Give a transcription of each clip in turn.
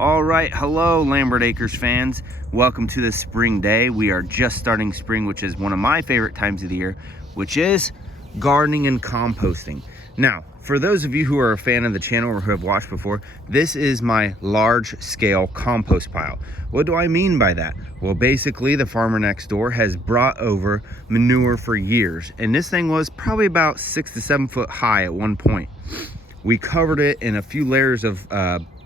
All right, hello Lambert Acres fans. Welcome to this spring day. We are just starting spring, which is one of my favorite times of the year, which is gardening and composting. Now, for those of you who are a fan of the channel or who have watched before, this is my large scale compost pile. What do I mean by that? Well, basically the farmer next door has brought over manure for years, and this thing was probably about 6 to 7 foot high at one point. We covered it in a few layers of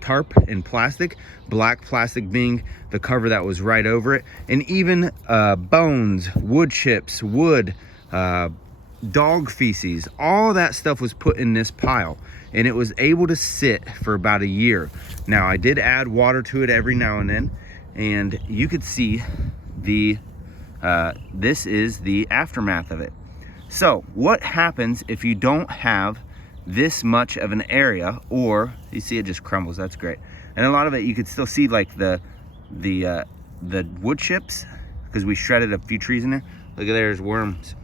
tarp and plastic, black plastic being the cover that was right over it, and even bones, wood chips, wood, dog feces, all that stuff was put in this pile, and it was able to sit for about a year. Now, I did add water to it every now and then, and you could see the this is the aftermath of it. So what happens if you don't have this much of an area, or you see it just crumbles? That's great. And a lot of it you could still see, like the wood chips, because we shredded a few trees in there. Look at there's worms.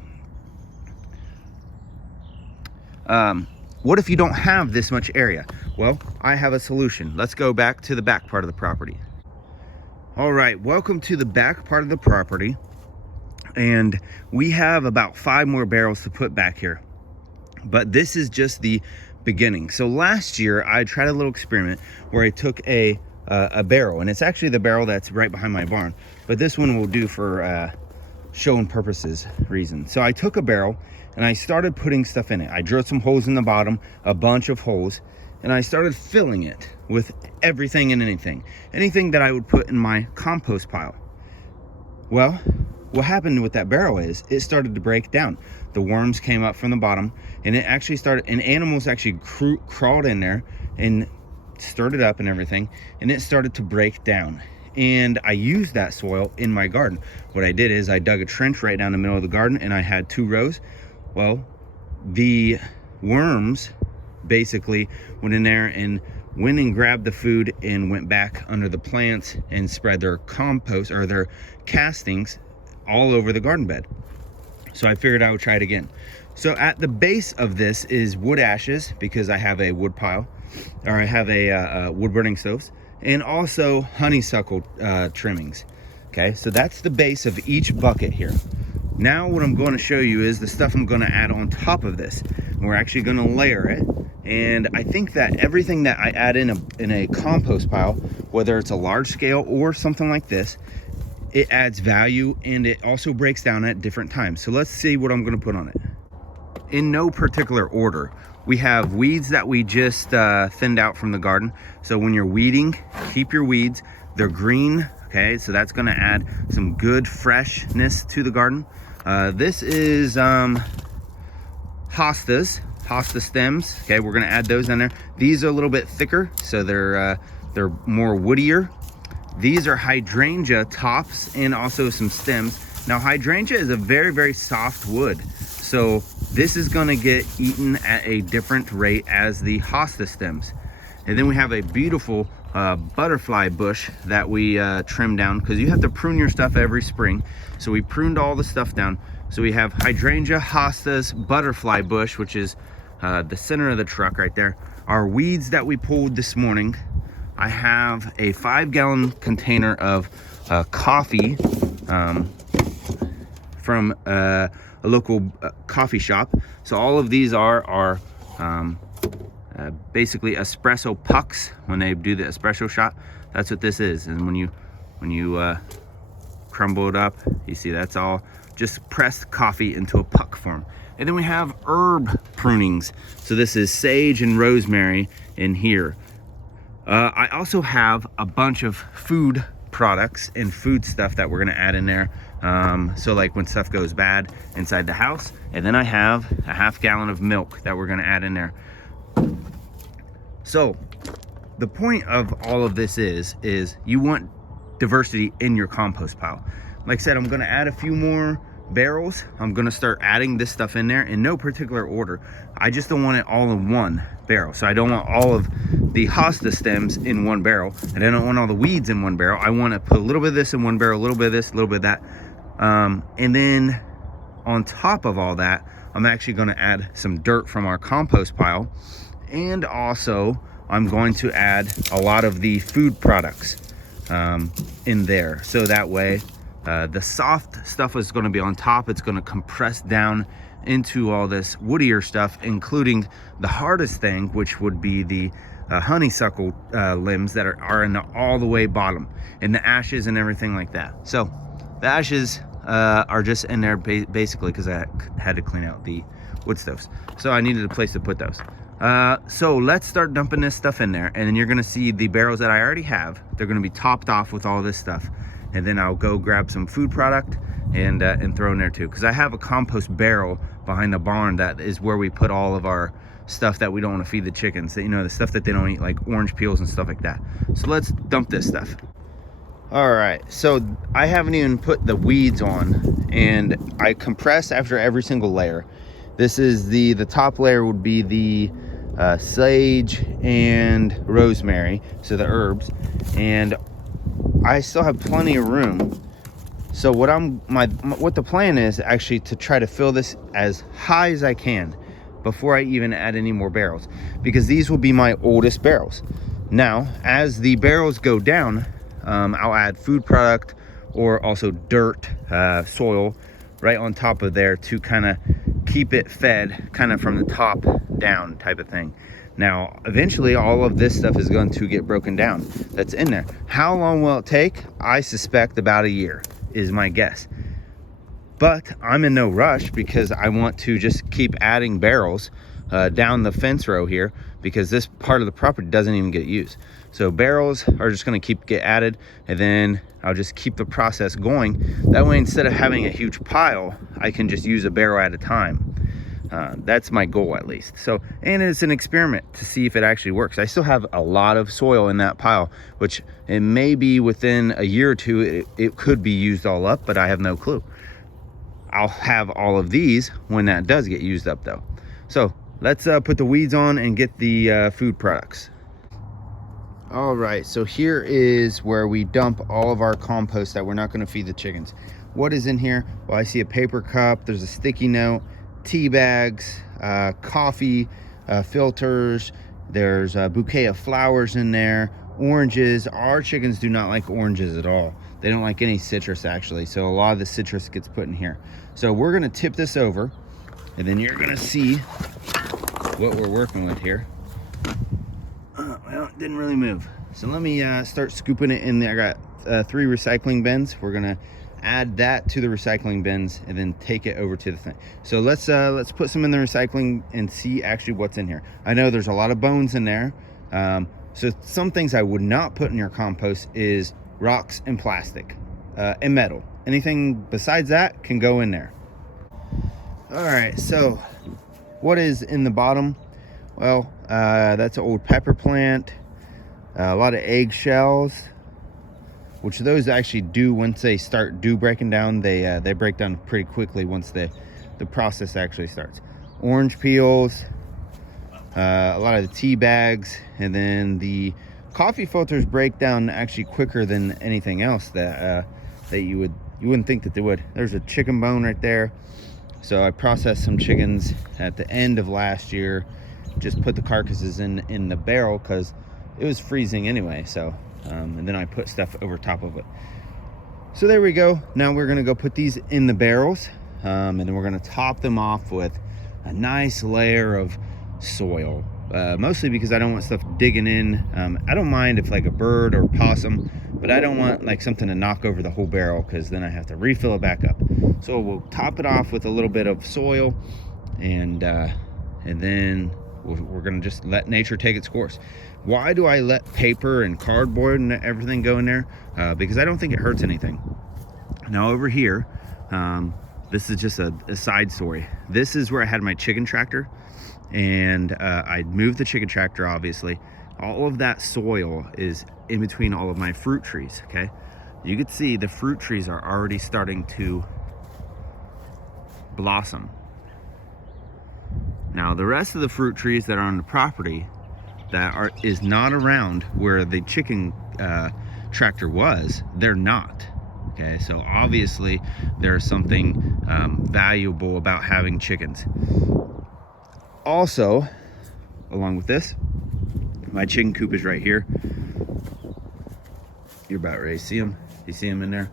What if you don't have this much area? Well, I have a solution. Let's go back to the back part of the property. All right, welcome to the back part of the property, and we have about 5 more barrels to put back here. But this is just the beginning. So last year I tried a little experiment where I took a barrel, and it's actually the barrel that's right behind my barn, but this one will do for showing purposes reasons. So I took a barrel and I started putting stuff in it. I drilled some holes in the bottom, a bunch of holes, and I started filling it with everything and anything that I would put in my compost pile. Well, what happened with that barrel is it started to break down. The worms came up from the bottom, and it actually started, and animals actually crawled in there and stirred it up and everything, and it started to break down. And I used that soil in my garden. What I did is I dug a trench right down the middle of the garden, and I had 2 rows. Well, the worms basically went in there and went and grabbed the food and went back under the plants and spread their compost or their castings all over the garden bed. So I figured I would try it again. So at the base of this is wood ashes, because I have a wood pile, or I have a wood burning stoves, and also honeysuckle trimmings. Okay, so that's the base of each bucket here. Now what I'm going to show you is the stuff I'm going to add on top of this. And we're actually going to layer it. And I think that everything that I add in a compost pile, whether it's a large scale or something like this, it adds value, and it also breaks down at different times. So let's see what I'm going to put on it. In no particular order, we have weeds that we just thinned out from the garden. So when you're weeding, keep your weeds. They're green, okay? So that's going to add some good freshness to the garden. This is hosta stems. Okay, we're going to add those in there. These are a little bit thicker, so they're more woodier. These are hydrangea tops and also some stems. Now, hydrangea is a very, very soft wood, so this is going to get eaten at a different rate as the hosta stems. And then we have a beautiful butterfly bush that we trimmed down, because you have to prune your stuff every spring. So we pruned all the stuff down. So we have hydrangea, hostas, butterfly bush, which is the center of the truck right there. Our weeds that we pulled this morning. I have a 5-gallon container of coffee from a local coffee shop. So all of these are basically espresso pucks. When they do the espresso shot, that's what this is. And when you crumble it up, you see that's all just pressed coffee into a puck form. And then we have herb prunings. So this is sage and rosemary in here. I also have a bunch of food products and food stuff that we're going to add in there. So like when stuff goes bad inside the house. And then I have a 1/2 gallon of milk that we're going to add in there. So the point of all of this is you want diversity in your compost pile. Like I said, I'm going to add a few more barrels. I'm going to start adding this stuff in there in no particular order. I just don't want it all in one barrel. So I don't want all of the hosta stems in one barrel, and I don't want all the weeds in one barrel. I want to put a little bit of this in one barrel, a little bit of this, a little bit of that. And then on top of all that, I'm actually going to add some dirt from our compost pile, and also I'm going to add a lot of the food products in there. So that way the soft stuff is going to be on top. It's going to compress down into all this woodier stuff, including the hardest thing, which would be the honeysuckle limbs that are in the all the way bottom, and the ashes and everything like that. So the ashes are just in there basically because I had to clean out the wood stoves, so I needed a place to put those. So let's start dumping this stuff in there, and then you're gonna see the barrels that I already have. They're gonna be topped off with all this stuff, and then I'll go grab some food product and throw in there too, because I have a compost barrel behind the barn that is where we put all of our stuff that we don't want to feed the chickens, you know, the stuff that they don't eat, like orange peels and stuff like that. So let's dump this stuff. All right, so I haven't even put the weeds on, and I compress after every single layer. This is the top layer would be the sage and rosemary, so the herbs, and I still have plenty of room. So what the plan is actually to try to fill this as high as I can before I even add any more barrels, because these will be my oldest barrels. Now, as the barrels go down, I'll add food product or also dirt, soil right on top of there to kind of keep it fed kind of from the top down type of thing. Now, eventually all of this stuff is going to get broken down that's in there. How long will it take? I suspect about a year is my guess. But I'm in no rush because I want to just keep adding barrels down the fence row here, because this part of the property doesn't even get used. So barrels are just going to get added, and then I'll just keep the process going. That way, instead of having a huge pile, I can just use a barrel at a time. That's my goal, at least. So, and it's an experiment to see if it actually works. I still have a lot of soil in that pile, which it may be within a year or two, it could be used all up, but I have no clue. I'll have all of these when that does get used up though. So let's put the weeds on and get the food products. All right, so here is where we dump all of our compost that we're not going to feed the chickens. What is in here? Well, I see a paper cup, there's a sticky note, tea bags, coffee filters, there's a bouquet of flowers in there, oranges. Our chickens do not like oranges at all. They don't like any citrus, actually, so a lot of the citrus gets put in here. So we're going to tip this over, and then you're going to see what we're working with here. Well, it didn't really move. So let me start scooping it in there. I got 3 recycling bins. We're going to add that to the recycling bins and then take it over to the thing. So let's put some in the recycling and see actually what's in here. I know there's a lot of bones in there. So some things I would not put in your compost is rocks and plastic and metal. Anything besides that can go in there. All right, so what is in the bottom? Well, that's an old pepper plant, a lot of eggshells, which those actually do, once they start breaking down, they break down pretty quickly once the process actually starts. Orange peels, a lot of the tea bags, and then the coffee filters break down actually quicker than anything else that you wouldn't think that they would. There's a chicken bone right there. So I processed some chickens at the end of last year, just put the carcasses in the barrel because it was freezing anyway. So and then I put stuff over top of it. So there we go. Now we're gonna go put these in the barrels, and then we're gonna top them off with a nice layer of soil, mostly because I don't want stuff digging in. I don't mind if like a bird or possum, but I don't want like something to knock over the whole barrel, because then I have to refill it back up. So we'll top it off with a little bit of soil, and then we're gonna just let nature take its course. Why do I let paper and cardboard and everything go in there? Because I don't think it hurts anything. Now over here, this is just a side story. This is where I had my chicken tractor, and I moved the chicken tractor, obviously. All of that soil is in between all of my fruit trees, okay? You can see the fruit trees are already starting to blossom. Now the rest of the fruit trees that are on the property that is not around where the chicken tractor was, they're not. Okay, so obviously there's something valuable about having chickens. Also, along with this, My chicken coop is right here. You're about ready to see them. You see them in there?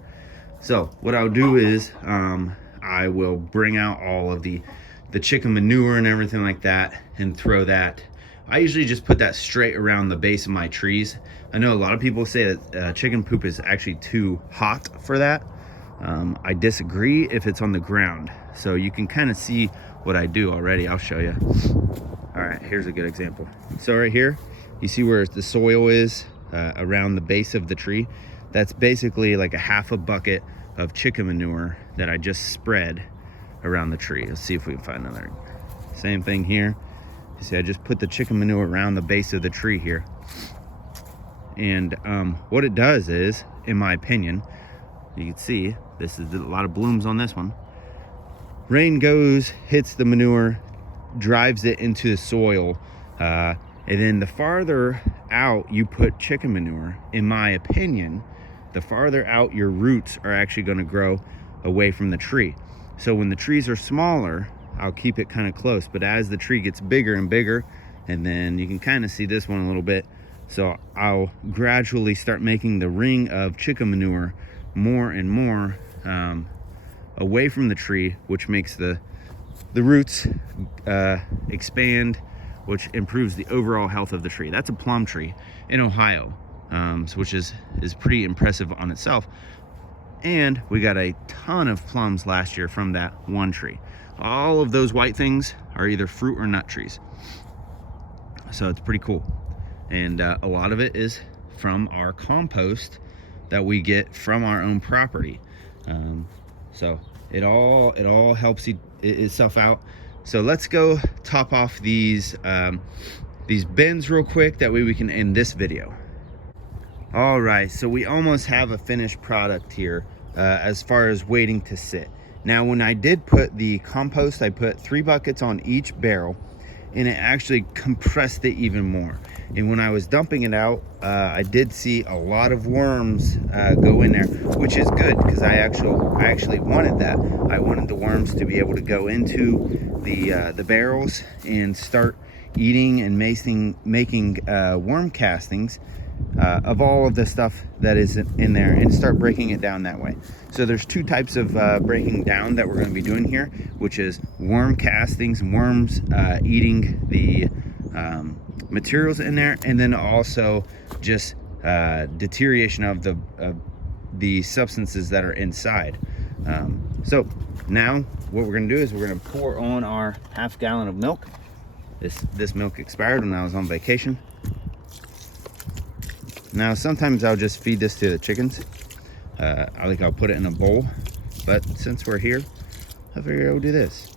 So what I'll do is I will bring out all of the chicken manure and everything like that and throw that. I usually just put that straight around the base of my trees. I know a lot of people say that chicken poop is actually too hot for that. I disagree if it's on the ground. So you can kind of see what I do already. I'll show you. All right, here's a good example. So right here, you see where the soil is around the base of the tree. That's basically like a half a bucket of chicken manure that I just spread around the tree. Let's see if we can find another. Same thing here. You see, I just put the chicken manure around the base of the tree here. And what it does is, in my opinion, you can see, this is a lot of blooms on this one. Rain goes, hits the manure, drives it into the soil, and then the farther out you put chicken manure, in my opinion, the farther out your roots are actually going to grow away from the tree. So when the trees are smaller, I'll keep it kind of close, but as the tree gets bigger and bigger, and then you can kind of see this one a little bit, so I'll gradually start making the ring of chicken manure more and more away from the tree, which makes the roots expand, which improves the overall health of the tree. That's a plum tree in Ohio, which is pretty impressive on itself. And we got a ton of plums last year from that one tree. All of those white things are either fruit or nut trees. So it's pretty cool. And a lot of it is from our compost that we get from our own property. So it all helps itself out. So let's go top off these bins real quick. That way we can end this video. All right, so we almost have a finished product here as far as waiting to sit. Now, when I did put the compost, I put 3 buckets on each barrel, and it actually compressed it even more. And when I was dumping it out, I did see a lot of worms go in there, which is good because I actually wanted that. I wanted the worms to be able to go into the barrels and start eating and making worm castings of all of the stuff that is in there, and start breaking it down that way. So there's 2 types of breaking down that we're going to be doing here, which is worm castings, worms eating the materials in there, and then also just deterioration of the substances that are inside. So now what we're going to do is we're going to pour on our half gallon of milk. This milk expired when I was on vacation. Now sometimes I'll just feed this to the chickens. I'll put it in a bowl, but since we're here, I figured I would do this.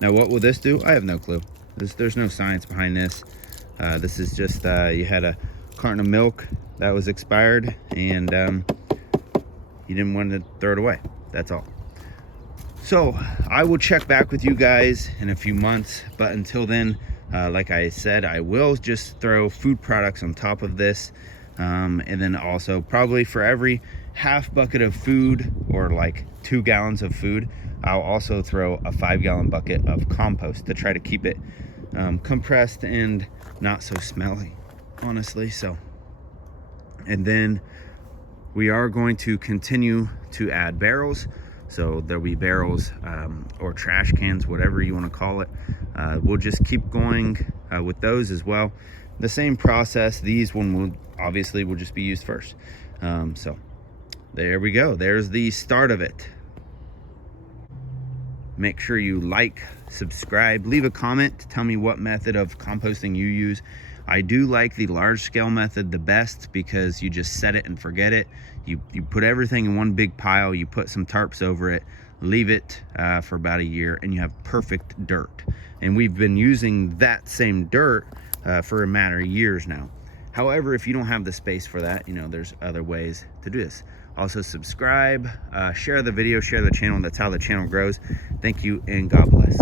Now what will this do? I have no clue. There's no science behind this. This is just you had a carton of milk that was expired, and you didn't want to throw it away. That's all. So I will check back with you guys in a few months, but until then, like I said, I will just throw food products on top of this, and then also probably for every half bucket of food, or like 2 gallons of food, I'll also throw a 5-gallon bucket of compost to try to keep it compressed and not so smelly, honestly. So, and then we are going to continue to add barrels. So there'll be barrels or trash cans, whatever you want to call it. We'll just keep going with those as well. The same process. These one will just be used first. So there we go. There's the start of it. Make sure you like, subscribe, leave a comment to tell me what method of composting you use. I do like the large scale method the best because you just set it and forget it. You put everything in one big pile, you put some tarps over it, leave it for about a year, and you have perfect dirt. And we've been using that same dirt for a matter of years now. However, if you don't have the space for that, there's other ways to do this. Also subscribe, share the video, share the channel. That's how the channel grows. Thank you, and God bless.